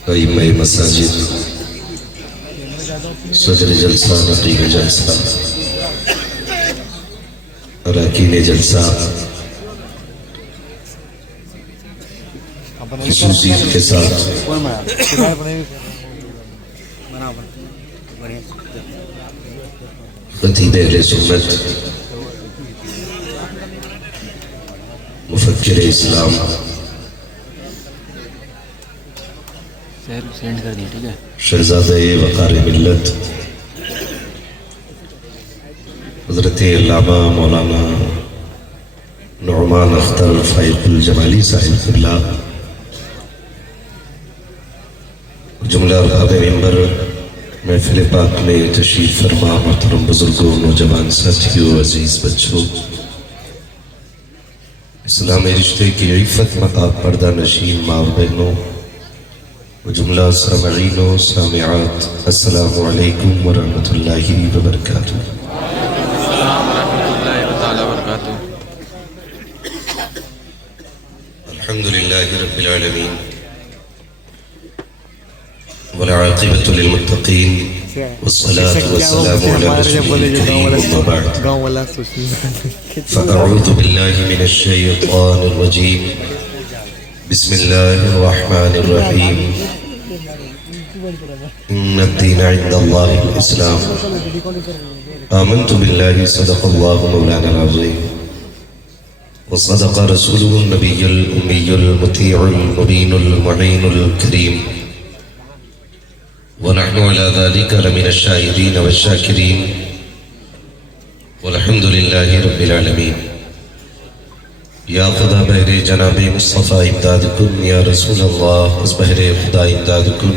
क़ईम मसाजिद, सदर जलसा, नक़ीब जलसा, अरकान जलसा ख़ुसूसियत के साथ ख़तीब अहले सुन्नत, मुफ़क्किर इस्लाम, सेंड कर दिया, ठीक है। शहज़ादे वक़ार मिल्लत हज़रत अल्लामा मौलाना नुअमान अख्तर फ़ाइक़ुल जमाली साहिब क़िबला, जुमला अरबाब मिंबर महफ़िल पाक में तशरीफ़ फरमा मोहतरम बुज़ुर्गों, नौजवान साथियों, अज़ीज़ बच्चों, इस्लामी रिश्ते की इफ़्फ़त मक़ाम पर्दा नशीन माँ बहनों, जुमला सामईन सामिआत, अस्सलामु अलैकुम व रहमतुल्लाहि व बरकातुहू। अल्हम्दुलिल्लाहि रब्बिल आलमीन वल आक़िबतु लिल मुत्तक़ीन वस्सलातु वस्सलामु अला रसूलिल करीम अम्मा बअद। फ़अऊज़ु बिल्लाहि मिनश शैतानिर रजीम। बिस्मिल्लाहिर रहमानिर रहीम। इन्नद-दीन इंदल्लाहिल इस्लाम। आमनतु बिल्लाहि सदक़ल्लाहु मौलाना अज़ीम व सदक़ रसूलुहुन नबियुल उम्मियुल मुतीउल मुबीनुल मुईनुल करीम व नहनु अला ज़ालिका लमिनश शाहिदीन वश्शाकिरीन वल्हम्दुलिल्लाहि रब्बिल आलमीन। या खुदा बहरे जनाबे मुस्तफ़ा इमदाद कुन, या रसूल अल्लाह उस बहरे खुदा इमदाद कुन,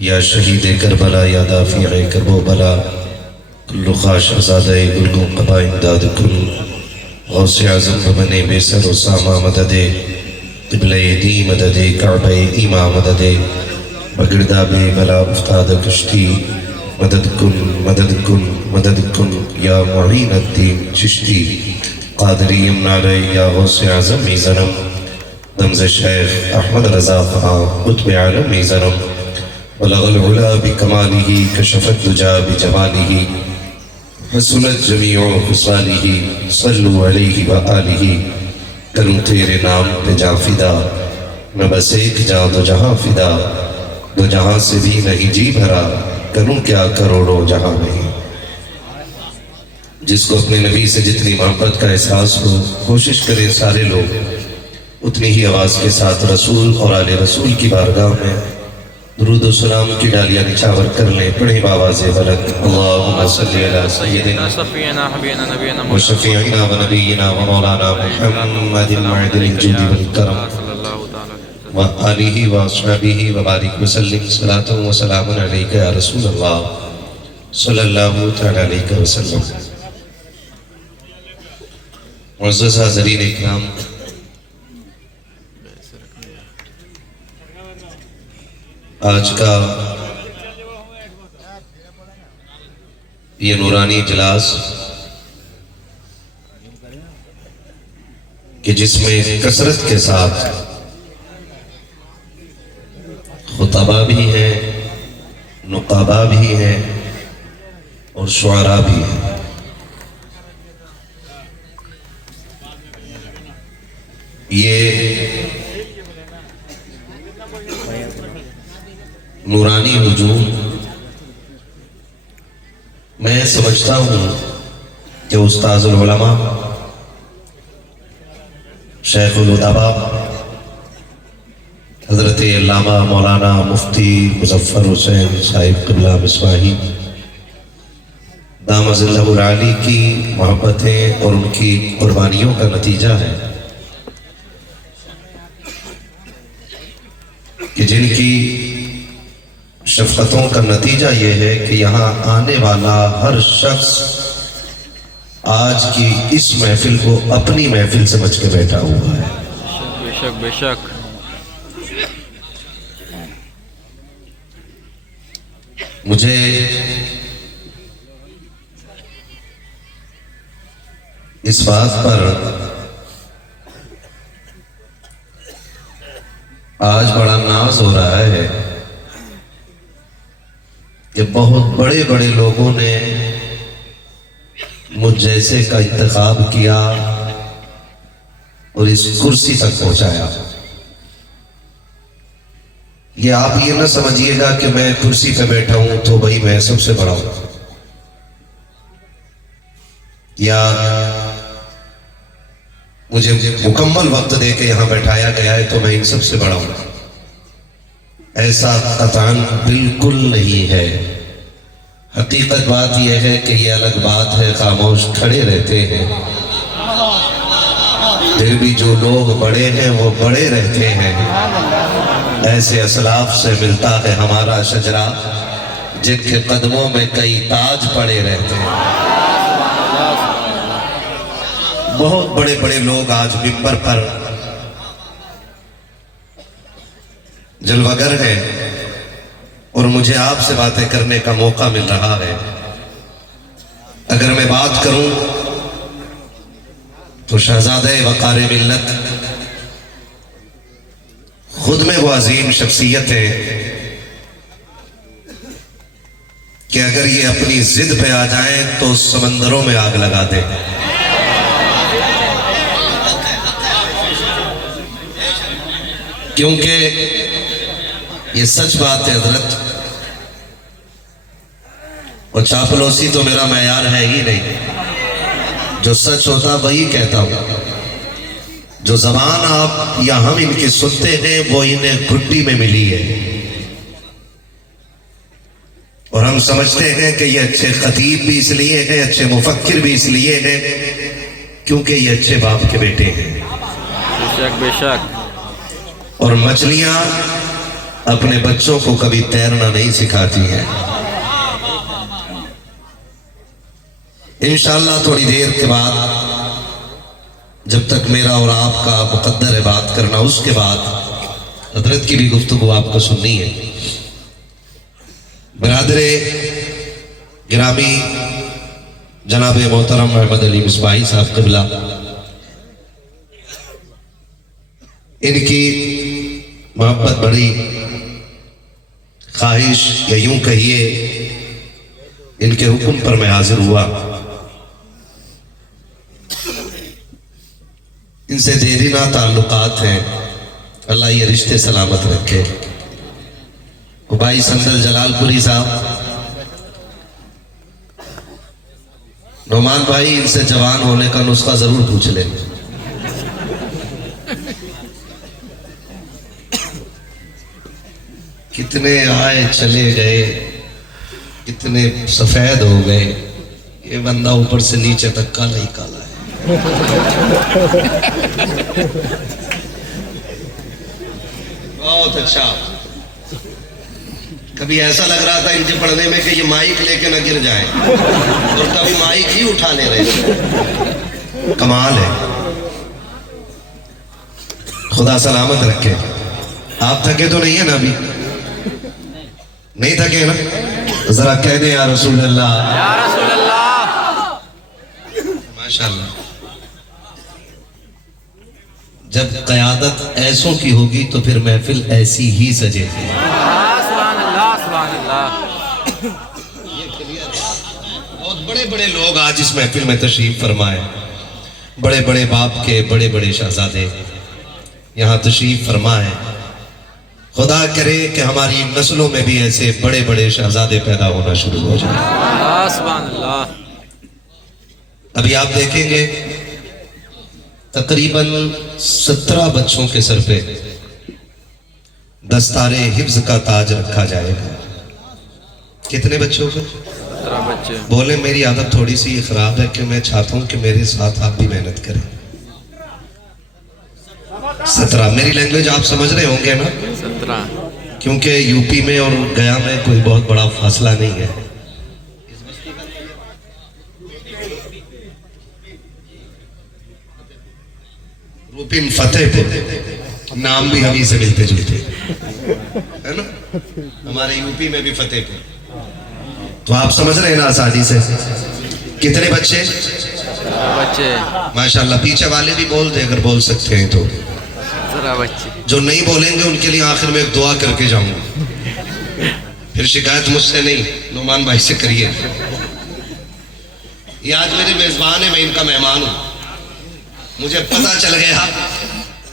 या शहीद करबला, या दाफ़िए करबो बला, कुल्लु ख़ाशज़ादे गुलगुम क़बा इमदाद कुन, गौसे आज़म बने बेसर व सामा मददे, क़िबले दी मददे, काबे ईमा मददे, बगड़दा बे बला उस्ताद कश्ती, मदद कुन मदद कुन मदद कुन, या मुईनुद्दीन चिश्ती क़ादरी नारे, या गौसे आज़म मीज़नम दमज़ शेख अहमद रज़ा ख़ां क़ुत्ब आलम मीज़नम बलग़ल उला बिकमालिही कशफ़त दुजा बिजमालिही हसनत जमीउ ख़िसालिही सल्लु अलैहि व आलिही। करूँ तेरे नाम पे जा फ़िदा, न बस एक जा दो जहाँ फ़िदा, दो जहाँ से भी नहीं जी भरा, करूँ क्या करोड़ों जहाँ नहीं। जिसको अपने नबी से जितनी मोहब्बत का एहसास हो, कोशिश करें सारे लोग उतनी ही आवाज़ के साथ रसूल और आले रसूल की बारगाह में दुरूद व सलाम की डालियाँ निछावर कर लें। पढ़े बावाज़े बुलंद अल्लाहुम्मा सल्लि अला सय्यिदिना व शफ़ीइना व नबीना व मौलाना मुहम्मदिन मअदिल जुदी वल करम व आलिहि व अस्हाबिहि व बारिक व सल्लिम सलातन व सलामुन अलैका या रसूल अल्लाह सल्लल्लाहु तआला अलैहि वसल्लम। मुअज़्ज़ज़ हाज़रीन इकराम, आज का ये नूरानी इजलास कि जिसमें कसरत के साथ खुतबा भी हैं, नुक़बा भी हैं और शुअरा भी हैं। ये नूरानी हुजूम मैं समझता हूँ कि उस्ताज़ुल उलमा शेखुल उदबा हज़रत अल्लामा मौलाना मुफ्ती मुज़फ़्फ़र हुसैन साहिब क़िबला मिसबाही दामज़िल्लहुल आली की मोहब्बतें और उनकी कुर्बानियों का नतीजा है कि जिनकी शफ़क़तों का नतीजा ये है कि यहाँ आने वाला हर शख्स आज की इस महफिल को अपनी महफिल समझ के बैठा हुआ है। बेशक बेशक। मुझे इस बात पर आज बड़ा नाज हो रहा है कि बहुत बड़े बड़े लोगों ने मुझ जैसे का इंतखाब किया और इस कुर्सी तक पहुंचाया। ये आप ये ना समझिएगा कि मैं कुर्सी पे बैठा हूं तो भाई मैं सबसे बड़ा हूं, या मुझे मुकम्मल वक्त दे के यहां बैठाया गया है तो मैं इन सबसे बड़ा हूं। ऐसा कतान बिल्कुल नहीं है। हकीकत बात यह है कि ये अलग बात है, खामोश खड़े रहते हैं, फिर भी जो लोग बड़े हैं वो बड़े रहते हैं। ऐसे असलाफ से मिलता है हमारा शजरा जिनके कदमों में कई ताज पड़े रहते हैं। बहुत बड़े बड़े लोग आज मिंबर पर जलवागर हैं और मुझे आपसे बातें करने का मौका मिल रहा है। अगर मैं बात करूं तो शहजादे वक़ार मिल्लत खुद में वो अजीम शख्सियत है कि अगर ये अपनी जिद पे आ जाएं तो समंदरों में आग लगा दे। क्योंकि ये सच बात है हजरत, और चापलूसी तो मेरा मैयार है ही नहीं। जो सच होता वही कहता हूं। जो जबान आप या हम इनकी सुनते हैं वो इन्हें गुड्डी में मिली है, और हम समझते हैं कि ये अच्छे खतीब भी इसलिए हैं, अच्छे मुफक्किर भी इसलिए हैं क्योंकि ये अच्छे बाप के बेटे हैं। बेशक बेशक। और मछलियां अपने बच्चों को कभी तैरना नहीं सिखाती हैं। इंशाअल्लाह थोड़ी देर के बाद, जब तक मेरा और आपका मुकद्दर है बात करना, उसके बाद हजरत की भी गुफ्तगू आपको सुननी है। बिरादरे गिरामी जनाब मोहतरम मोहम्मद अली मिसबाही साहब क़िबला, इनकी मोहब्बत बड़ी ख्वाहिश या यूं कहिए इनके हुक्म पर मैं हाजिर हुआ। इनसे देरीना ताल्लुकात हैं, अल्लाह ये रिश्ते सलामत रखे। भाई संदल जलालपुरी साहब, नोमान भाई, इनसे जवान होने का नुस्खा जरूर पूछ लें। कितने आए चले गए, कितने सफेद हो गए, ये बंदा ऊपर से नीचे तक काला ही काला है। बहुत अच्छा। कभी ऐसा लग रहा था इनके पढ़ने में कि ये माइक लेके ना गिर जाए, और कभी माइक ही उठा ले रहे। कमाल है, खुदा सलामत रखे। आप थके तो नहीं है ना? अभी नहीं थके ना? जरा कह दे या रसूल अल्लाह, या रसूल अल्लाह। माशाअल्लाह। जब क़यादत ऐसों की होगी तो फिर महफिल ऐसी ही सजेगी। बहुत बड़े बड़े लोग आज इस महफिल में तशरीफ फरमाए, बड़े बड़े बाप के बड़े बड़े शहजादे यहाँ तशरीफ फरमाए। खुदा करे कि हमारी नस्लों में भी ऐसे बड़े बड़े शहजादे पैदा होना शुरू हो जाए। सुभान अल्लाह। अभी आप देखेंगे तकरीबन 17 बच्चों के सर पे दस्तारे हिफ्ज का ताज रखा जाएगा। कितने बच्चों को? 17 बच्चे। बोले मेरी आदत थोड़ी सी खराब है कि मैं चाहता हूं कि मेरे साथ आप भी मेहनत करें। 17, मेरी लैंग्वेज आप समझ रहे होंगे ना? 17, क्योंकि यूपी में और गया में कोई बहुत बड़ा फासला नहीं है। रूपिन फतेहपुर, नाम भी हम ही से मिलते जुलते है ना? हमारे यूपी में भी फतेहपुर। तो आप समझ रहे हैं ना आसानी से। कितने बच्चे? बच्चे। माशाल्लाह। पीछे वाले भी बोल दे अगर बोल सकते हैं तो। जरा बच्चे जो नहीं बोलेंगे उनके लिए आखिर में एक दुआ करके जाऊंगा, फिर शिकायत मुझसे नहीं, नुमान भाई से करिए। ये आज मेरे मेजबान है, मैं इनका मेहमान हूं। मुझे पता चल गया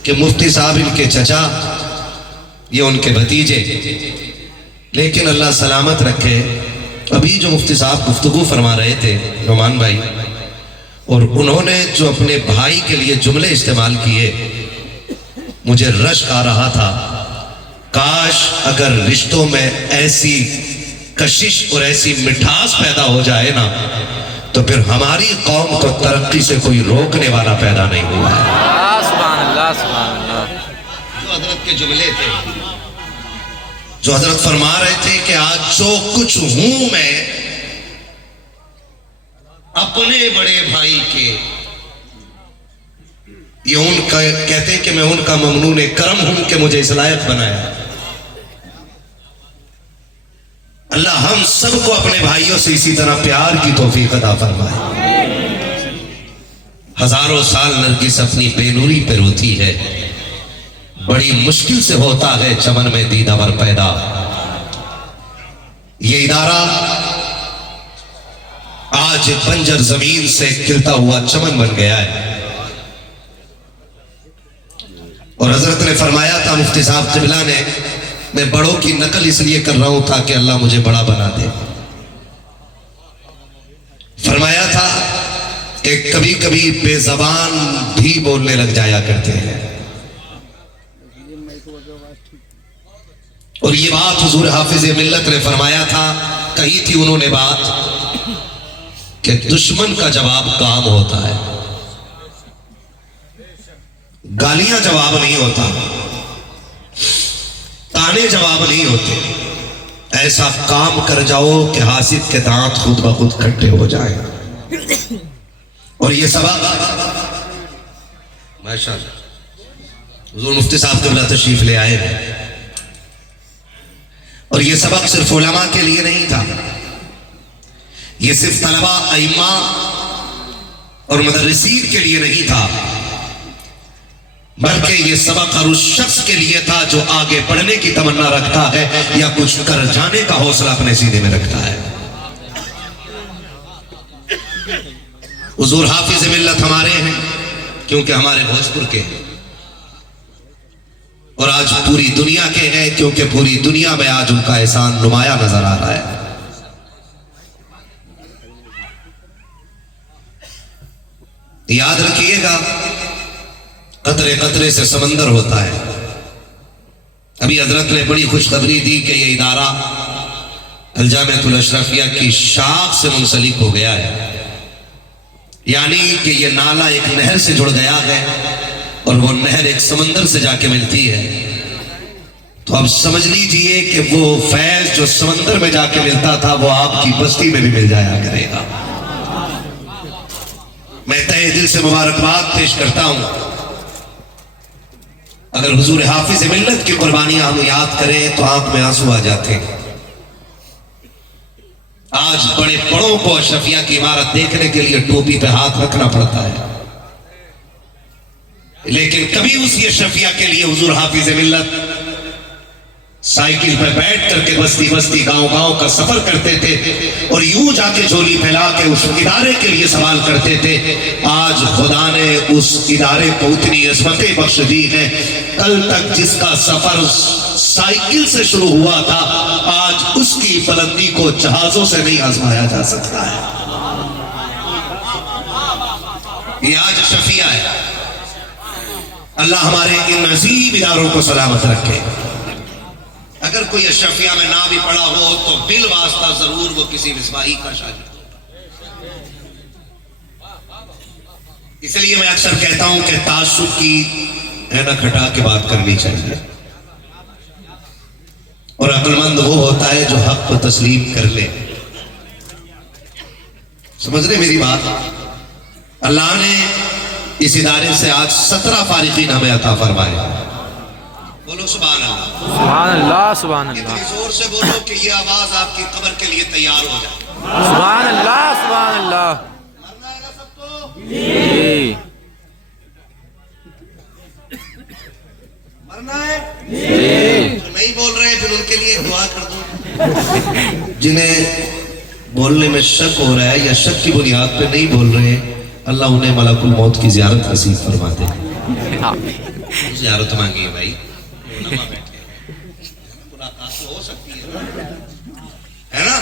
कि मुफ्ती साहब इनके चचा, ये उनके भतीजे, लेकिन अल्लाह सलामत रखे। अभी जो मुफ्ती साहब गुफ्तगू फरमा रहे थे नुमान भाई, और उन्होंने जो अपने भाई के लिए जुमले इस्तेमाल किए, मुझे रश्क आ रहा था। काश अगर रिश्तों में ऐसी कशिश और ऐसी मिठास पैदा हो जाए ना, तो फिर हमारी कौम को तरक्की से कोई रोकने वाला पैदा नहीं हुआ है। सुभान अल्लाह, सुभान अल्लाह। जो हजरत के जुमले थे, जो हजरत फरमा रहे थे कि आज जो कुछ हूं मैं अपने बड़े भाई के, ये उनका कहते हैं कि मैं उनका ममनून करम हूं कि मुझे इस लायक बनाया। अल्लाह हम सबको अपने भाइयों से इसी तरह प्यार की तौफीक अता फरमाए। हजारों साल नरगिस अपनी बेनूरी पे रोती है, बड़ी मुश्किल से होता है चमन में दीदावर पैदा। ये इदारा आज बंजर जमीन से खिलता हुआ चमन बन गया है। और हजरत ने फरमाया था, मुफ्ती साहब क़िबला ने, मैं बड़ों की नकल इसलिए कर रहा हूं ताकि अल्लाह मुझे बड़ा बना दे। फरमाया था कि कभी कभी बेजबान भी बोलने लग जाया करते हैं। और ये बात हुजूर हाफिज मिल्लत ने फरमाया था, कही थी उन्होंने बात कि दुश्मन का जवाब काम होता है, गालियां जवाब नहीं होता, ताने जवाब नहीं होते। ऐसा काम कर जाओ कि हासिद के दांत खुद ब खुद खट्टे हो जाए। और ये सबक माशाअल्लाह हुजूर मुफ्ती साहब क़िबला तशरीफ ले आए हैं। और ये सबक सिर्फ उलमा के लिए नहीं था, ये सिर्फ तलबा, अइम्मा और मुदर्रिसीन के लिए नहीं था, बल्कि ये सबक हर उस शख्स के लिए था जो आगे बढ़ने की तमन्ना रखता है या कुछ कर जाने का हौसला अपने सीने में रखता है। हुजूर हाफिज मिल्लत हमारे हैं क्योंकि हमारे भोजपुर के हैं, और आज पूरी दुनिया के हैं क्योंकि पूरी दुनिया में आज उनका एहसान नुमाया नजर आ रहा है। याद रखिएगा, कतरे कतरे से समंदर होता है। अभी हजरत ने बड़ी खुशखबरी दी कि ये इदारा अल-जामिअतुल अशरफिया की शाख से मुंसलिक हो गया है, यानी कि ये नाला एक नहर से जुड़ गया है और वो नहर एक समंदर से जाके मिलती है। तो अब समझ लीजिए कि वो फैज जो समंदर में जाके मिलता था वो आपकी बस्ती में भी मिल जाया करेगा। मैं तहे दिल से मुबारकबाद पेश करता हूं। अगर हुजूर हाफिज मिल्लत की कुर्बानियां हम याद करें तो आंख में आंसू आ जाते हैं। आज बड़े बड़ों को अशरफिया की इमारत देखने के लिए टोपी पे हाथ रखना पड़ता है, लेकिन कभी उस अशरफिया के लिए हुजूर हाफिज मिल्लत साइकिल पर बैठ करके बस्ती बस्ती गांव गांव का सफर करते थे और यूं जाके झोली फैला के उस इदारे के लिए सवाल करते थे। आज खुदा ने उस इदारे को इतनी इज़्ज़तें बख्श दी हैं, कल तक जिसका सफर साइकिल से शुरू हुआ था, आज उसकी बुलंदी को जहाजों से नहीं आजमाया जा सकता है। ये आज शफिया है। अल्लाह हमारे इन अजीम इदारों को सलामत रखे। अगर कोई अशरफिया में ना भी पढ़ा हो तो बिल वास्ता जरूर वो किसी मिसबाही का शागिर्द हो। इसलिए मैं अक्सर कहता हूं कि तासुब की ऐनक हटा के बात करनी चाहिए, और अक्लमंद वो होता है जो हक को तस्लीम कर ले। समझ रहे मेरी बात? अल्लाह ने इस इदारे से आज 17 फारिकीन हमें अता फरमाए। बोलो सुभान अल्लाह, सुभान अल्लाह, सुभान अल्लाह। इतनी जोर से बोलो कि ये आवाज आपकी कब्र के लिए तैयार हो जाए। सुभान अल्लाह, सुभान अल्लाह। मरना है ना सबको? जी। मरना है जो नहीं बोल रहे फिर उनके लिए दुआ कर दो। जिन्हें बोलने में शक हो रहा है या शक की बुनियाद पे नहीं बोल रहे, अल्लाह उन्हें मलकुल मौत की जियारत नसीब फरमा दे। जियारत मांगी है भाई, मुलाकात तो हो सकती है ना?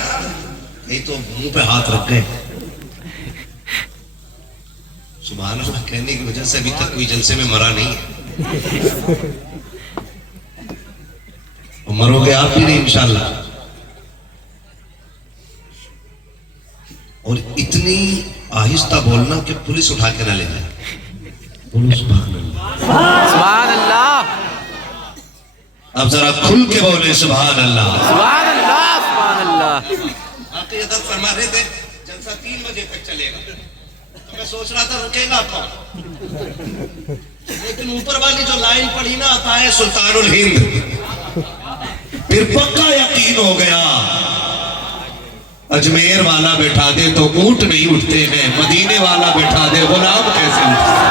नहीं तो मुंह पे हाथ रख गए। सुभान अल्लाह कहने की वजह से अभी तक कोई जलसे में मरा नहीं है। मरोगे आप भी नहीं इंशाल्लाह। और इतनी आहिस्ता बोलना कि पुलिस उठा के ना ले जाए। बोलो सुभान अल्लाह। सुभान अल्लाह। अब जरा खुल के बोले सुभान अल्लाह। सुभान अल्लाह। सुभान अल्लाह। बाकी अदब फरमा रहे थे जलसा 3 बजे तक चलेगा, तो मैं सोच रहा था रुकेगा कौन, लेकिन ऊपर वाली जो लाइन पढ़ी ना, आता है सुल्तानुल हिंद, फिर पक्का यकीन हो गया अजमेर वाला बैठा दे तो ऊंट नहीं उठते हैं, मदीने वाला बैठा दे गुलाम कैसे उठते हैं।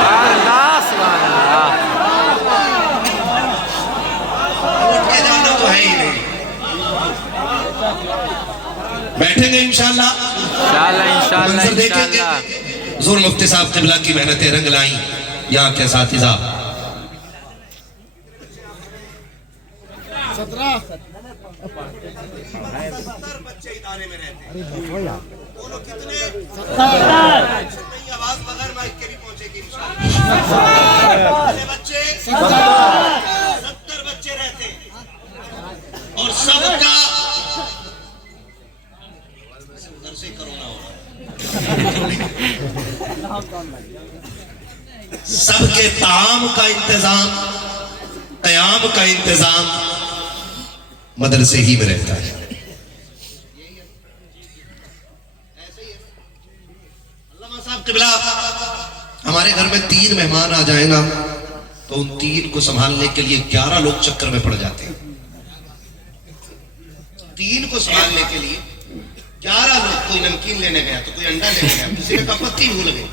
उठ के जाना तो है ही नहीं, बैठेंगे इंशाल्लाह। मंजर देखेंगे। हुजूर मुफ्ती साहब क़िबला की मेहनतें रंग लाई, यहाँ के साथीज़ा 70 बच्चे इदारे में रहते हैं। बोलो कितने? 70। आवाज बगैर माइक के भी पहुंचेगी इंशाल्लाह। कितने बच्चे? 70 बच्चे रहते हैं और सबका उधर से कोरोना हो रहा है। सबके ताम का इंतजाम, कयाम का इंतजाम मदरसे ही में रहता है। अल्लामा साहब क़िबला, हमारे घर में 3 मेहमान आ जाए ना, तो उन 3 को संभालने के लिए 11 लोग चक्कर में पड़ जाते हैं। 3 को संभालने के लिए 11 लोग। कोई नमकीन लेने गया तो कोई अंडा लेने गया, किसी ने कहा पत्ती भूल गई,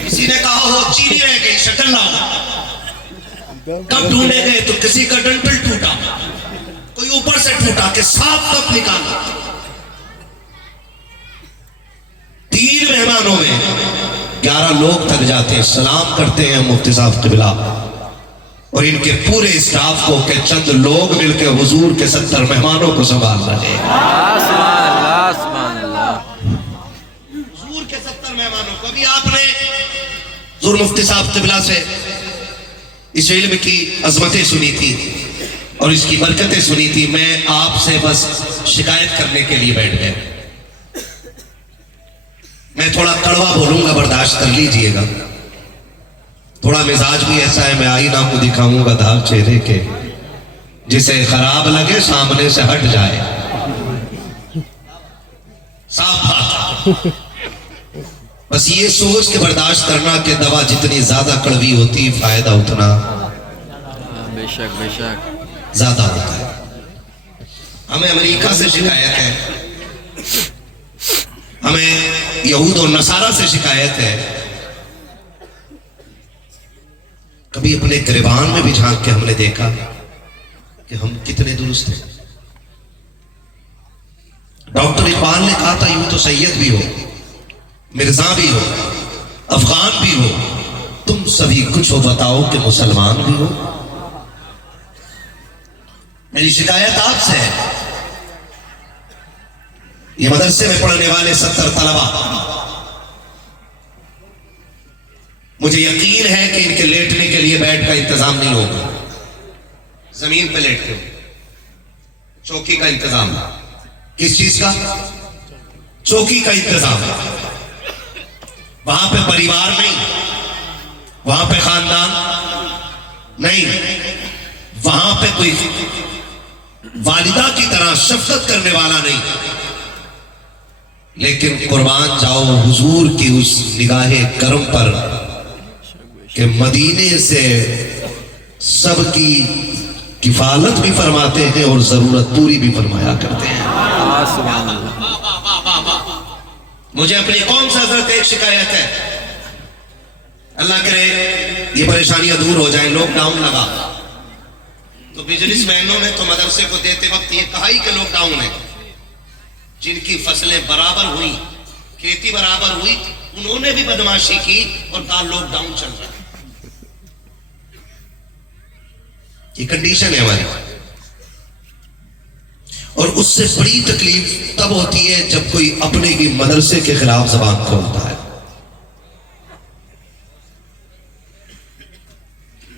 किसी ने कहा हो चीनी रह गई शक्ल लाओ, कब ढूंढे गए तो किसी का डंटल टूटा, कोई ऊपर से टूटा के साफ कप निकाला। 3 मेहमानों में 11 लोग थक जाते हैं। सलाम करते हैं मुफ्ती साहब क़िबला और इनके पूरे स्टाफ को के चंद लोग मिलकर हुजूर के 70 मेहमानों को संभाल रहे हैं। हुजूर के 70 मेहमानों को। अभी आपने हुजूर मुफ्ती साहब क़िबला से इस इल्म की अजमतें सुनी थी और इसकी बरकतें सुनी थी। मैं आपसे बस शिकायत करने के लिए बैठ गया। मैं थोड़ा कड़वा बोलूंगा, बर्दाश्त कर लीजिएगा। थोड़ा मिजाज भी ऐसा है, मैं आईना को दिखाऊंगा दाग चेहरे के, जिसे खराब लगे सामने से हट जाए। साफ बात। बस ये सोच के बर्दाश्त करना कि दवा जितनी ज्यादा कड़वी होती फायदा उतना बेशक बेशक ज्यादा होता है। हमें अमेरिका से शिकायत है, हमें यहूद और नसारा से शिकायत है। कभी अपने गिरबान में भी झांक के हमने देखा कि हम कितने दुरुस्त हैं। डॉक्टर इकबाल ने कहा था यूं तो सैयद भी हो, मिर्जा भी हो, अफगान भी हो, तुम सभी कुछ हो बताओ कि मुसलमान भी हो। मेरी शिकायत आपसे है, ये मदरसे में पढ़ने वाले 70 तलबा, मुझे यकीन है कि इनके लेटने के लिए बेड का इंतजाम नहीं होगा। जमीन पे लेटते हो, चौकी का इंतजाम। किस चीज का? चौकी का इंतजाम। वहां पे परिवार नहीं, वहां पे खानदान नहीं, वहां पे कोई वालिदा की तरह शफकत करने वाला नहीं, लेकिन कुर्बान जाओ हुजूर की उस निगाहे करम पर कि मदीने से सबकी किफालत भी फरमाते हैं और जरूरत पूरी भी फरमाया करते हैं। मुझे अपनी कौम से हजरत एक शिकायत है, अल्लाह करे ये परेशानियां दूर हो जाए। लॉकडाउन लगा, तो बिजनेसमैनों ने तो मदरसे को देते वक्त ये कहा ही कि लॉकडाउन है। जिनकी फसलें बराबर हुई, खेती बराबर हुई, उन्होंने भी बदमाशी की और कहा लॉकडाउन चल रहा है। ये कंडीशन है हमारी। और उससे बड़ी तकलीफ तब होती है जब कोई अपने की मदरसे के खिलाफ जबान खोलता है।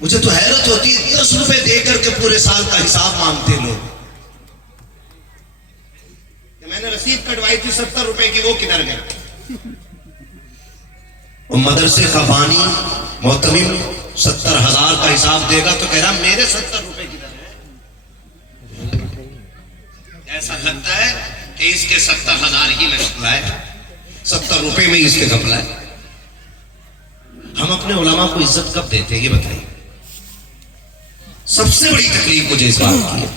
मुझे तो हैरत होती है, 10 रुपए देकर के पूरे साल का हिसाब मांगते लोग। मैंने रसीद कटवाई थी 70 रुपए की, वो किधर गए? मदरसे का बानी मोहतमिम 70,000 का हिसाब देगा तो कह रहा मेरे 70 रुपए किधर है? ऐसा लगता है कि इसके 70,000 ही में घपला है, 70 रुपए में इसके घपला है। हम अपने उलमा को इज्जत कब देते हैं ये बताइए। सबसे बड़ी तकलीफ मुझे इस बात की है,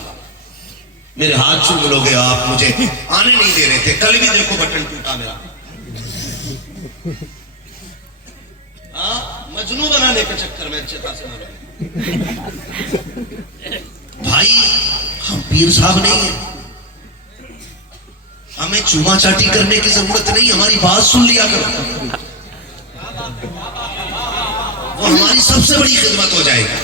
मेरे हाथ चूम लोगे आप, मुझे आने नहीं दे रहे थे। कल भी देखो बटन टूटा मेरा। हाँ, मजनू बनाने के चक्कर में अच्छे खासे भाई, हम पीर साहब नहीं है, हमें चूमा चाटी करने की जरूरत नहीं, हमारी बात सुन लिया करो, वो हमारी सबसे बड़ी खिदमत हो जाएगी।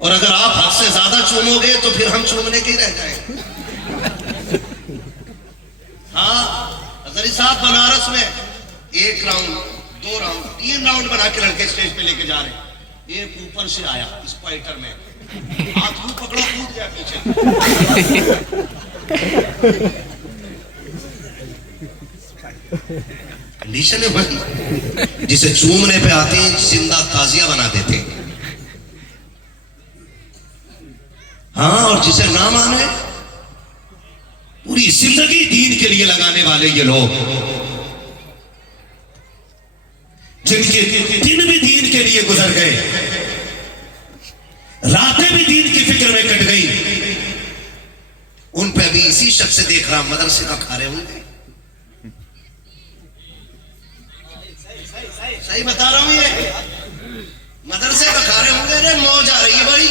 और अगर आप हद से ज्यादा चूमोगे तो फिर हम चूमने के ही रह जाएंगे। हाँ, अजहरी साहब बनारस में 1 राउंड, 2 राउंड, 3 राउंड बना के लड़के स्टेज पे लेके जा रहे हैं। एक ऊपर से आया स्पाइटर में, हाथ मुंह पकड़ो, कूद गया पीछे। कंडीशन है भाई, जिसे चूमने पे आते हैं जिंदा ताजिया बना देते हैं। हाँ, और जिसे ना माने पूरी जिंदगी दीन के लिए लगाने वाले ये लोग, जिनके दिन भी दीन के लिए गुजर गए, रातें भी दीन की फिक्र में कट गई, उन पे अभी इसी शख्स से देख रहा मदरसे का खा रहे होंगे। सही बता रहा हूं, ये मदरसे का खा रहे होंगे। अरे मौज आ रही है बड़ी,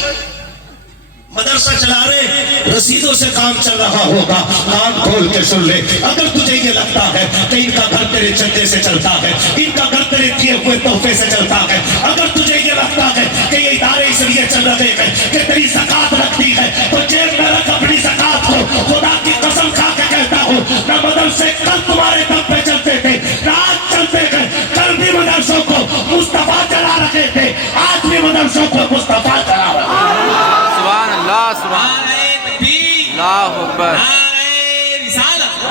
मदरसा चला रहे, रसीदों से काम चल रहा होगा, कान खोल के सुन ले। अगर तुझे ये लगता है कि इनका घर तेरे चंदे से चलता है, इनका घर तेरे दिए हुए तोहफे से चलता है, अगर तुझे ये लगता है कि ये इदारे इसलिए चल रहे हैं कि तेरी ज़कात लगती है, तो जेब में रख अपनी ज़कात को। खुदा की कसम खा के कहता हूँ, न मदरसे कल तुम्हारे दम पे चलते थे, रात चलते थे, कल भी मदरसों को मुस्तफा चला रखे थे, आज भी मदरसों को मुस्तफा चला रहे हैं।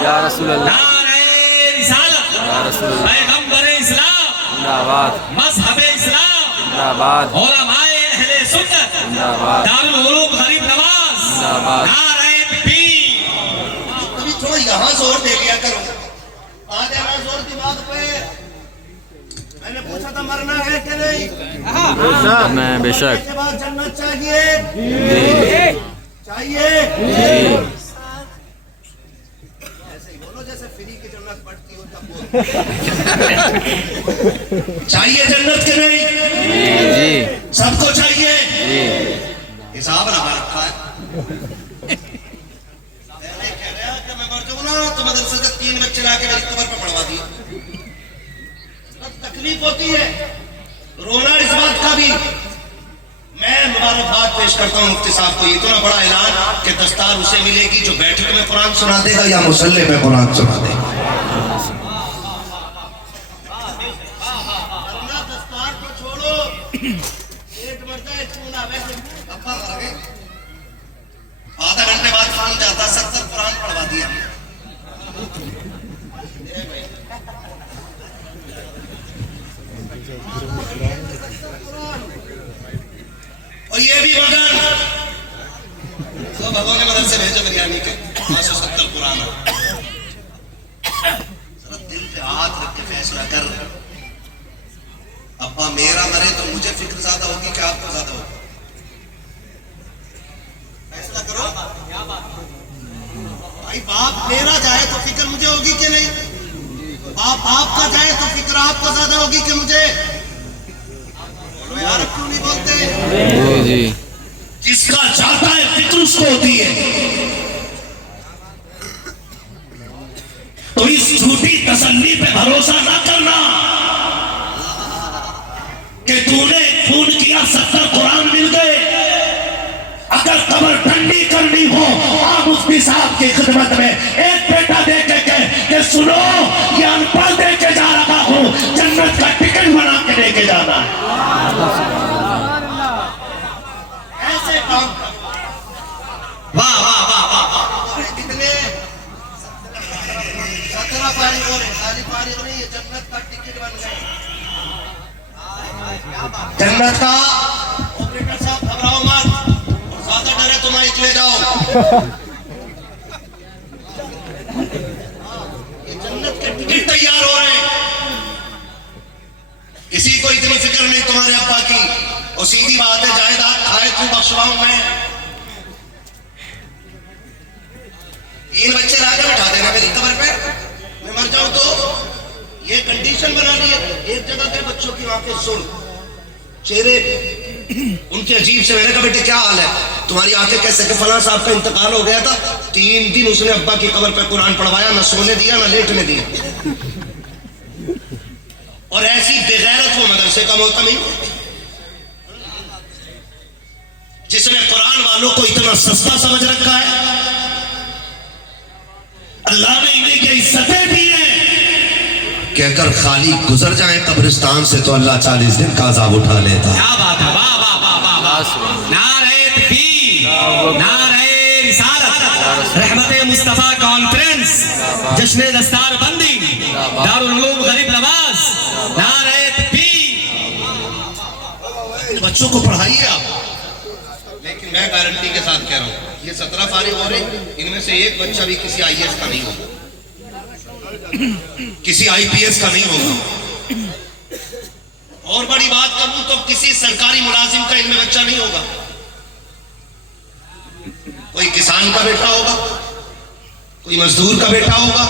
या रसूल अल्लाह, या रसूल अल्लाह, पैगंबर इस्लाम जिंदाबाद, मज़हब इस्लाम जिंदाबाद, उलमाए अहले सुन्नत जिंदाबाद, दारुल उलूम गरीब नवाज जिंदाबाद। नारे तकबीर। कभी थोड़ा यहाँ जोर दे लिया करो, आ जाना जोर दिमाग पे। मैंने पूछा था मरना है कि नहीं? मैं बेशक के बाद जन्नत चाहिए, चाहिए। ऐसे ही बोलो जैसे फ्री की जन्नत बढ़ती हो तब बोलो। चाहिए जन्नत के नहीं? जी, सबको चाहिए। जी, हिसाब लगा रखा है। कह रहा कि मैं मर जाऊं ना तो मदरसे से 3 बच्चे लाके मेरी कब्र पर पढ़वा दिए। तकलीफ होती है, रोना इस बात का भी। मैं मुबारकबाद पेश करता हूँ मुफ्ती साहब को, इतना बड़ा ऐलान कि दस्तार उसे मिलेगी जो बैठक में कुरान सुना देगा या मुसल्ले में कुरान सुना देगा। दस्तार को छोड़ो, एक मरता चूना वैसे अब्बा मर गए, आधा घंटे बाद फोन जाता 70 कुरान पढ़वा दिया। और ये भी मगन तो भगवान ने मदद से भेजा बिरयानी के 570 पुराना। जरा दिल पे हाथ रख के फैसला कर, अब्बा मेरा मरे तो मुझे फिक्र ज्यादा होगी कि आपको ज्यादा होगी? फैसला करो भाई। बाप मेरा जाए तो फिक्र मुझे होगी कि नहीं? बाप आपका जाए तो फिक्र आपको ज्यादा होगी कि मुझे? बोलो यार, क्यों नहीं बोलते? जी, जी। जिसका चाहता है फिक्र उसको होती है। तो इस झूठी तसल्ली पे भरोसा ना करना कि तूने खून किया 70 कुरान मिल गए। अगर कब्र ठंडी करनी हो आप मुफ्ती साहब की खिदमत में एक बेटा दे के कि सुनो ये अनपढ़ दे के जा रहा हूं, जन्नत का टिकट बना के लेके जाना है। ऐसे काम वाह वाह वाह वाह। कितने 17 पारी हो रहे, सारी पारी में ये जन्नत का टिकट बन गए। जन्नत का ऑपरेटर साहब घबराओ मत, ज्यादा डरे तो माइक ले जाओ। ये जन्नत के टिकट तैयार हो रहे हैं। किसी को इतनी फिक्र नहीं तुम्हारे अब्बा की, और सीधी बात है जायदाद खाए तू बख्शवाऊं मैं। 3 बच्चे लाकर बैठा देना मेरी कब्र पे, मैं मर जाऊं तो। ये कंडीशन बना ली है। एक जगह के बच्चों की आंखें सुन, चेहरे उनके अजीब से। मैंने कहा बेटे क्या हाल है, तुम्हारी आंखें कैसे? कि फलां साहब का इंतकाल हो गया था, 3 दिन उसने अब्बा की कब्र पे कुरान पढ़वाया, ना सोने दिया ना लेटने दिया। और ऐसी बेगैरत वो मदरसे का मोहतमी जिसने कुरान वालों को इतना सस्ता समझ रखा है। अल्लाह ने इन्हें क्या इज्जतें दी हैं कि अगर खाली गुजर जाए कब्रिस्तान से तो अल्लाह 40 दिन का अजाब उठा लेता। क्या बात है, वाह वाह वाह वाह वाह। नारे तकबीर, नारे रिसालत, रहमत मुस्तफा कॉन्फ्रेंस, जश्न दस्तार बंदी, दारुल उलूम गरीब नवाज, नारे तकबीर। बच्चों को पढ़ाइए आप, लेकिन मैं गारंटी के साथ कह रहा हूँ ये 17 फारिग हो रहे, इनमें से एक बच्चा भी किसी IAS का नहीं होगा, किसी IPS का नहीं होगा। और बड़ी बात करूं तो किसी सरकारी मुलाजिम का इनमें बच्चा नहीं होगा। कोई किसान का बेटा होगा, कोई मजदूर का बेटा होगा,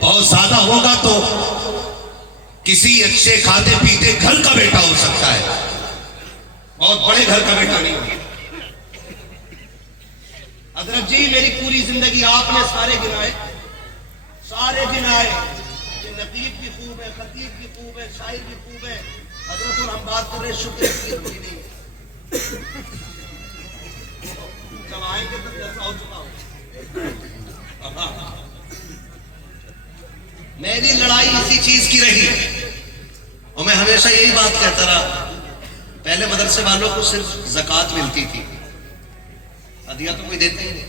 बहुत ज्यादा होगा तो किसी अच्छे खाते पीते घर का बेटा हो सकता है, बहुत बड़े घर का बेटा नहीं होगा। हजरत जी मेरी पूरी जिंदगी आपने सारे गिनाए, सारे गिनाए। ये नतीब भी खूब है, खतीब भी खूब है, शायर भी खूब है। हजरत और हम बात कर रहे शुक्र की कोई नहीं है। जब आएंगे तो जैसा हो चुका हो। मेरी लड़ाई इसी चीज की रही और मैं हमेशा यही बात कहता रहा। पहले मदरसे वालों को सिर्फ ज़कात मिलती थी, हदिया तो कोई देते ही नहीं।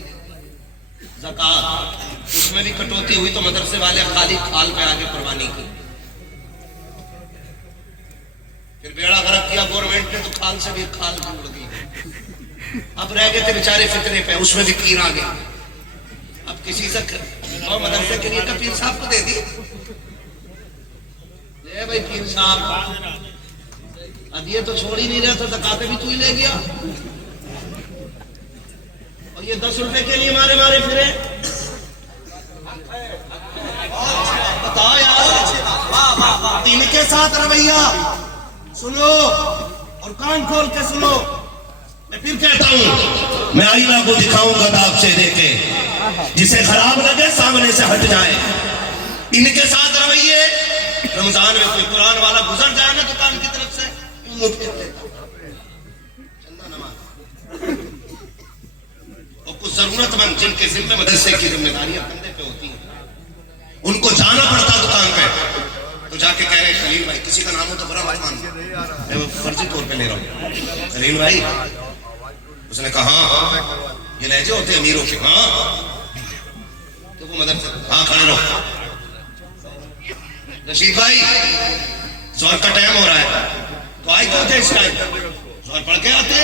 ज़कात उसमें भी कटौती हुई तो मदरसे वाले खाली खाल पे आगे कुर्बानी की। फिर बेड़ा गर्क किया गवर्नमेंट ने तो खाल से भी खाल उड़ गई। अब रह गए थे बेचारे फितरे पे, उसमें भी पीर आ गए। अब किसी से और मदरसे के लिए का पीर साहब को दे दी, ले भाई पीर साहब हदिया तो छोड़ ही नहीं रहा था, ज़कात भी तू ही ले गया। और ये 10 रुपए के लिए मारे मारे फिरे। बताओ यार, इनके साथ रवैया सुनो और कान खोल के सुनो। मैं फिर कहता हूं, मैं आईना को दिखाऊंगा दाग चेहरे के, जिसे खराब लगे सामने से हट जाए। इनके साथ रवैये, रमजान में कोई कुरान वाला गुजर जाए ना दुकान की तरफ से, मुंह फेर लेता चंदा नमाज। और कुछ जरूरतमंद जिनके जिम्मे मदरसे की जिम्मेदारियां कंधे पे होती हैं, उनको जाना पड़ता दुकान पे, तो जाके कह रहे खलील भाई, किसी का नाम हो तो बड़ा मत मान, मैं वो फर्जी तौर पे ले रहा हूँ, खलील भाई। उसने कहा ये लहजे होते अमीरों के। हाँ तो वो मदरसे, हाँ खड़े रहो। रशीद भाई जोहर का टाइम हो रहा है, तो आए क्यों थे इस टाइम? जोहर पढ़ के आते।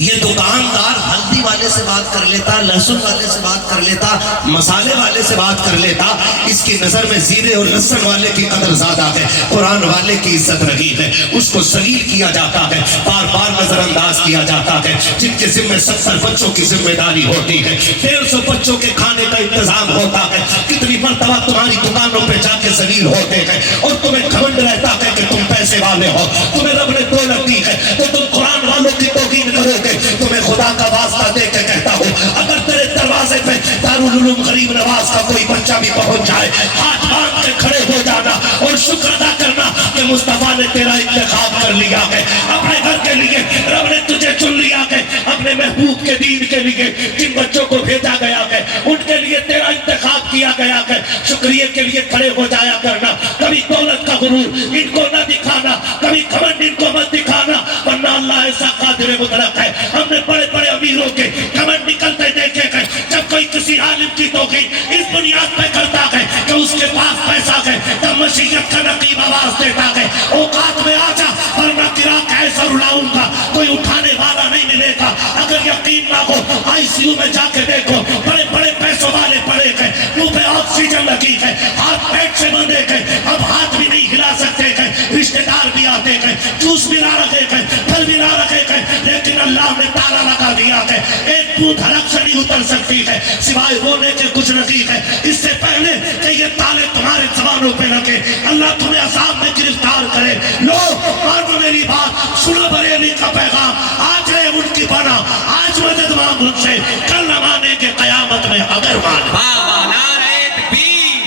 ये दुकानदार हल्दी वाले से बात कर लेता, लहसुन वाले से बात कर लेता, मसाले वाले से बात कर लेता, इसकी नजर में जीरे और लहसुन वाले की कदर ज्यादा है, कुरान वाले की इज्जत रही है, उसको जलील किया जाता है, बार बार नजरअंदाज किया जाता है, जिनके जिम्मे 70 बच्चों की जिम्मेदारी होती है, 150 बच्चों के खाने का इंतजाम होता है। कितनी मर्तबा तुम्हारी दुकानों पे जाके जलील होते हैं और तुम्हें घमंड रहता है कि तुम पैसे वाले हो, तुम्हें रब ने दौलत दी है तो तुम कुरान वालों की तौहीन करोगे। तुम्हें खुदा का वास्ता दे के कहता हूँ, अगर तेरे दरवाजे पे दारुल उलूम गरीब नवाज का कोई बच्चा भी पहुंच जाए, हाथ बांध के खड़े हो जाना और शुक्र अदा करना कि मुस्तफा ने तेरा इंतखाब कर लिया है अपने घर के लिए। रब ने तुझे चुन लिया है अपने महबूब के दीन के लिए। जिन बच्चों को भेजा गया है उनके लिए तेरा इंतखाब किया गया है। शुक्रिया के लिए खड़े हो जाया करना। कभी दौलत का गुरूर इनको न दिखाना, कभी घमंड इनको मत दिखाना, वरना अल्लाह ऐसा कादिर मुतलक है। हमने बड़े बड़े अमीरों के घमंड निकलते देखे हैं। जब कोई किसी आलिम की तौहीन इस बुनियाद पे करता है कि उसके पास पैसा है, तब मशीयत का नकीब आवाज देता है, औकात में आ जा वरना तेरा कैसा उड़ाऊंगा, कोई उठाने वाला नहीं मिलेगा। अगर यकीन ना हो आईसीयू में जाके देखो, बड़े बड़े पैसों वाले पड़े हैं, मुंह पे ऑक्सीजन लगी है, हाथ पेट से बंधे हैं, अब हाथ भी नहीं हिला सकते हैं, रिश्तेदार भी आते हैं, जूस भी ला रखे हैं, फल भी ला रखे हैं, लेकिन अल्लाह ने ताला लगा दिया है। एक बूंद हलक से नहीं उतर सकती है सिवाय रोने के कुछ नहीं है। इससे पहले कि ये ताले तुम्हारे जबानों पे लगे, अल्लाह तुम्हें अज़ाब में गिरफ्तार करे। लो मानो मेरी बात, सुनो बरेली का पैगाम, आज है उनकी बना, आज मदद मांग उनसे, कल न माने के कयामत में अगर माने। बाबा नारे तकबीर,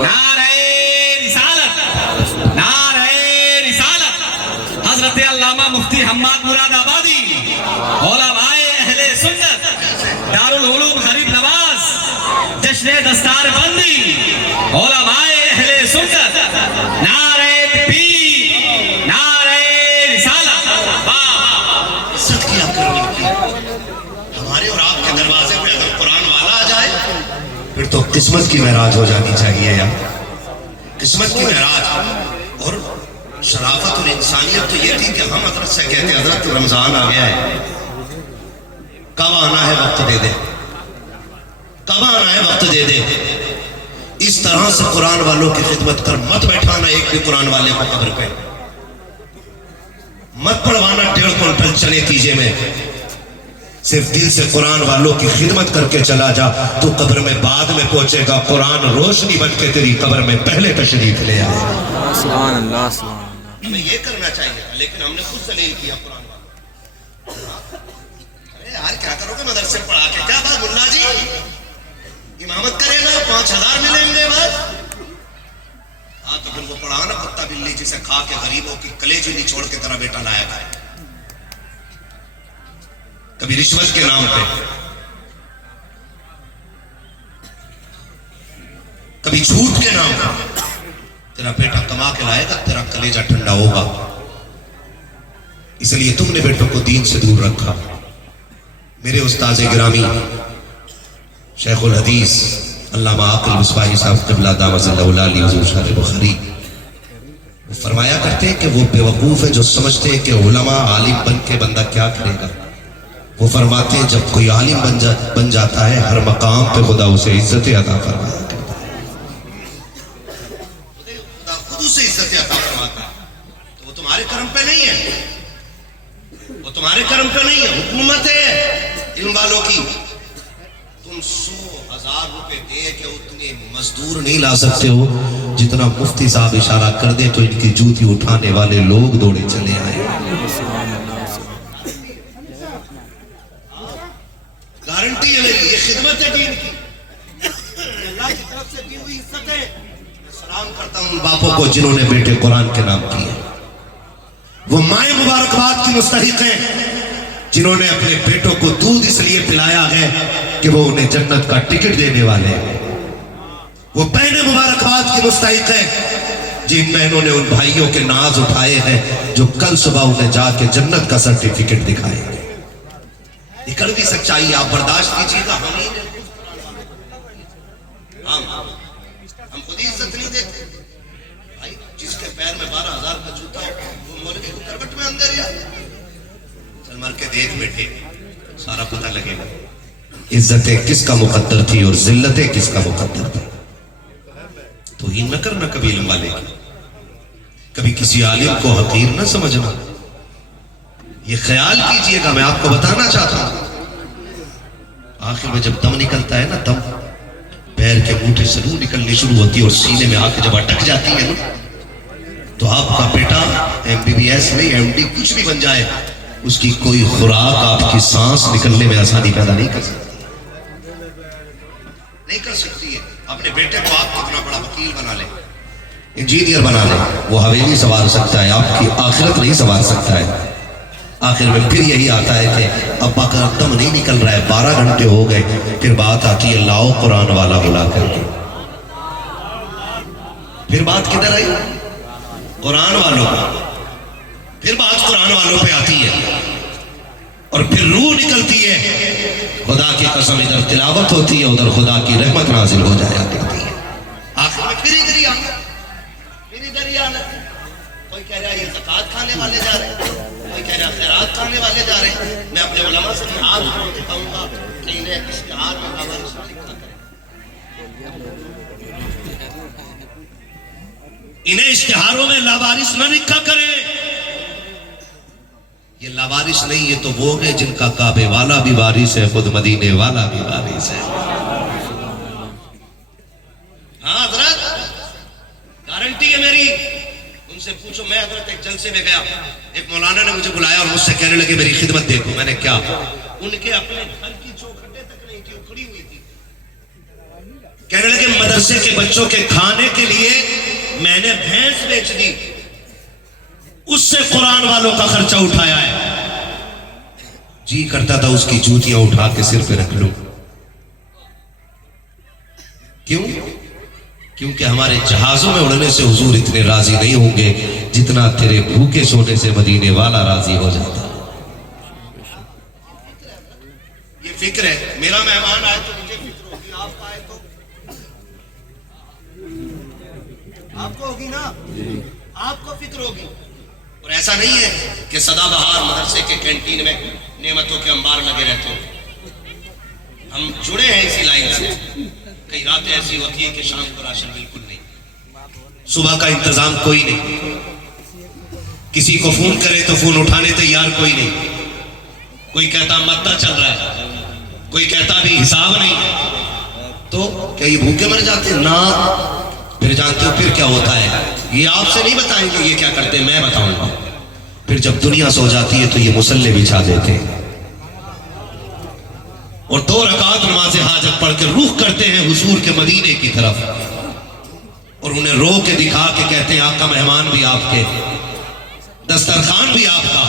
नारे रिसालत, नारे रिसालत। हजरत अल्लामा मुफ्ती हम्माद मुरादाबादी, उलमाए अहले सुन्नत, दारुल उलूम गरीब नवाज, जश्न दस्तार बंदी, उलमाए अहले सुन्नत, नारे तकबीर, नारे रिसालत। इज्जत किया करो इनकी। हमारे और आपके दरवाजे पे अगर कुरान वाला आ जाए फिर तो किस्मत की महराज हो जानी चाहिए यार, किस्मत की महराज। और शराफत और इंसानियत तो ये थी कि हम हजरत से कहते हैं, हजरत रमजान आ गया है, कब आना है वक्त दे दे, कब आना है वक्त दे दे। इस तरह से कुरान वालों की खिदमत कर, मत बैठाना एक भी कुरान वाले को कब्र पे, मत पढ़वाना 1.5 क्विंटल चने कीजे में। सिर्फ दिल से कुरान वालों की खिदमत करके चला जा, तो कब्र में बाद में पहुंचेगा, कुरान रोशनी बन के तेरी कब्र में पहले तशरीफ ले आएगा। सुभान अल्लाह, सुभान अल्लाह। हमें ये करना चाहिए था, लेकिन हमने खुद जलील किया कुरान वालों। अरे यार क्या करोगे मदरसे पढ़ा के, क्या बात मुन्ना जी इमामत करेगा, 5000 मिलेंगे बस। हाँ तो फिर वो पढ़ा ना कुत्ता बिल्ली जिसे खा के गरीबों की कलेजी निचोड़ के तरह बेटा लाया था। कभी रिश्वत के नाम पे, कभी झूठ के नाम पे तेरा बेटा कमा के लाएगा, तेरा कलेजा ठंडा होगा। इसलिए तुमने बेटों को दीन से दूर रखा। मेरे उस्ताद गिरामी शेखुल हदीस अल्लामा आकिल मिसबाही साहब क़िबला दामत अली हुज़ूर शाह बुखारी वो फरमाया करते हैं कि वो बेवकूफ़ है जो समझते हैं कि उलमा आलिम बन के बंदा क्या करेगा। वो फरमाते हैं जब कोई आलिम बन जाता है, हर मकाम पे खुदा उसे इज्जत अता फरमाया करता है, खुद उसे इज्जत अता फरमाता है। तो वो तुम्हारे कर्म पे नहीं है, वो तुम्हारे कर्म पे नहीं है, हुकूमत है इल्म वालों की। तुम 100,000 रुपए दे के उतने मजदूर नहीं ला सकते हो जितना मुफ्ती साहब इशारा कर दे तो इनकी जूती उठाने वाले लोग दौड़े चले आए। गारंटी है मेरी, ये खिदमत है दीन की, अल्लाह की तरफ से दी हुई इज्जत है। मैं सलाम करता हूं उन बापों को जिन्होंने बेटे कुरान के नाम किए। वो माए मुबारकबाद की मुस्तहिक हैं जिन्होंने अपने बेटों को दूध इसलिए पिलाया है कि वो उन्हें जन्नत का टिकट देने वाले हैं। वो बहनें मुबारकबाद की मुस्तहिक है जिन बहनों ने उन भाइयों के नाज उठाए हैं जो कल सुबह उन्हें जाके जन्नत का सर्टिफिकेट दिखाएंगे। ये कड़वी सच्चाई आप बर्दाश्त कीजिएगा। हम खुद ही इज्जत नहीं देते भाई। जिसके पैर में 12,000 का जूता हो वो मौलवी को करवट में अंदर या चल मर के देख बेटे, सारा पता लगेगा इज्जतें किसका मुकद्दर थी और जिल्लतें किसका मुकद्दर थी। तो ही न करना कभी इल्म वाले की, कभी किसी आलिम को हकीर न समझना। ये ख्याल कीजिएगा, मैं आपको बताना चाहता हूं, आखिर में जब दम निकलता है ना, दम पैर के अंगूठे से रूह निकलनी शुरू होती है और सीने में आके जब अटक जाती है ना, तो आपका बेटा MBBS में MD कुछ भी बन जाए, उसकी कोई खुराक आपकी सांस निकलने में आसानी पैदा नहीं कर सकती, नहीं कर सकती है। अपने बेटे को आप कितना बड़ा वकील बना ले, इंजीनियर बना ले, वो हवेली संवार सकता है, आपकी आखिरत नहीं संवार सकता है। आखिर में फिर यही आता है कि अब्बा का दम नहीं निकल रहा है, 12 घंटे हो गए, फिर बात आती है लाओ कुरान वाला बुला करके। फिर बात किधर आई? कुरान वालों को। फिर बात कुरान वालों पे आती है और फिर रूह निकलती है। खुदा की कसम, इधर तिलावत होती है, उधर खुदा की रहमत नाजिल हो जाया करती है। आखिर में फिर इधर ही आना, फिर इधर ही आना। कोई कह रहा है ये ज़कात खाने वाले जा रहे हैं, कोई कह रहा है खैरात खाने वाले जा रहे हैं। मैं अपने उलमा से हाथ जोड़ के कहूंगा कि इन्हें इश्तिहार में लावारिस ना लिखा करें, इन्हें इश्तिहारों में लावारिस ना लिखा करें। ये लावारिस नहीं, ये तो वो है जिनका काबे वाला भी वारिस है, खुद मदीने वाला भी वारिस है। हाँ हजरत, गारंटी है मेरी, उनसे पूछो। मैं हजरत एक जलसे में गया, एक मौलाना ने मुझे बुलाया और मुझसे कहने लगे मेरी खिदमत देखो। मैंने क्या? उनके अपने घर की चौखटें तक नहीं थी, उखड़ी हुई थी। कहने लगे मदरसे के बच्चों के खाने के लिए मैंने भैंस बेच दी, उससे कुरान वालों का खर्चा उठाया है। जी करता था उसकी जूतियां उठा के सिर पे रख लूं। क्यों? क्योंकि हमारे जहाजों में उड़ने से हुजूर इतने राजी नहीं होंगे जितना तेरे भूखे सोने से मदीने वाला राजी हो जाता। ये फिक्र है, मेरा मेहमान आए तो मुझे फिक्र होगी, आप आए तो आपको होगी ना, आपको फिक्र होगी। और ऐसा नहीं है कि सदाबहार मदरसे के कैंटीन में नेमतों के अंबार लगे रहते हो। हम जुड़े हैं इसी लाइन से। कई रातें ऐसी होती है कि शाम को राशन बिल्कुल नहीं, सुबह का इंतजाम कोई नहीं, किसी को फोन करे तो फोन उठाने तैयार कोई नहीं। कोई कहता मद्दा चल रहा है, कोई कहता भी हिसाब नहीं। तो क्या ये भूखे मर जाते ना? फिर जानते हो फिर क्या होता है? ये आपसे नहीं बताएंगे ये क्या करते, मैं बताऊंगा। फिर जब दुनिया सो जाती है तो ये मुसल्ले बिछा देते हैं और 2 रकात नमाज हाजत पढ़ के रुख करते हैं हुजूर के मदीने की तरफ और उन्हें रो के दिखा के कहते हैं आपका मेहमान भी आपके, दस्तरखान भी आपका।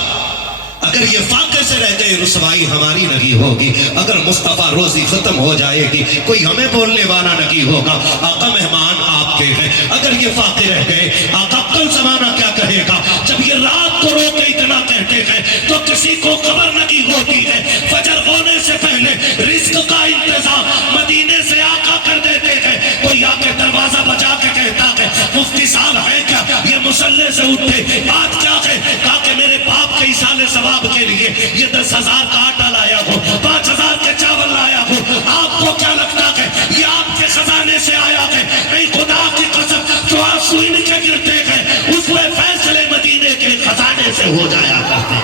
अगर ये फाके से रह गए रुसवाई हमारी नहीं होगी। अगर मुस्तफा रोजी खत्म हो जाएगी, कोई हमें बोलने वाला नहीं होगा। आका मेहमान आपके हैं, अगर ये फाके रह गए, आका कल जमाना क्या कहेगा? जब ये रात को रो के इतना कहते हैं तो किसी को खबर नहीं होती है। फजर होने से पहले रिस्क का इंतजाम मदीने से आका कर देते हैं। कोई आके दरवाजा बजा के कहता है मुफ्ती साहब है क्या? ये मुसल्ले से उठे, बात क्या है? कहा कि मेरे बाप के इसाले सवाब के लिए ये 10,000 का आटा लाया हो, 5,000 के चावल लाया हो। आपको क्या लगता है ये आपके खजाने से आया है? नहीं, खुदा की कसम जो आंसू इनके गिरते हैं उसमें फैसले मदीने के खजाने से हो जाया करते